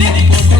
Let.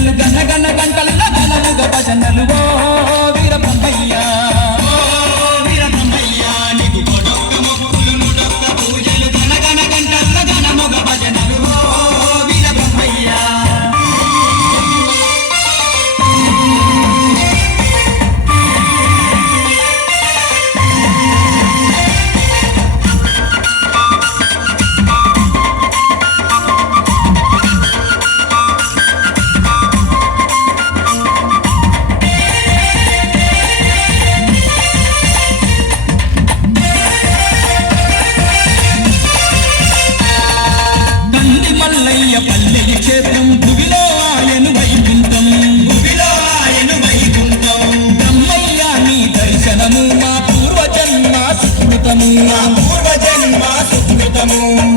గన్నెలు గన్న గన్న గంటల గనముగ భజనలు వీర బ్రహ్మయ్యా రామయ్య పల్లె క్షేత్రం భువిలో ఆయన వైకుంఠం. భువిలో ఆయన వైకుంఠం. బ్రహ్మయ్య నీ దర్శనము మా పూర్వజన్మ సుకృతము. మా పూర్వజన్మ సుకృతము.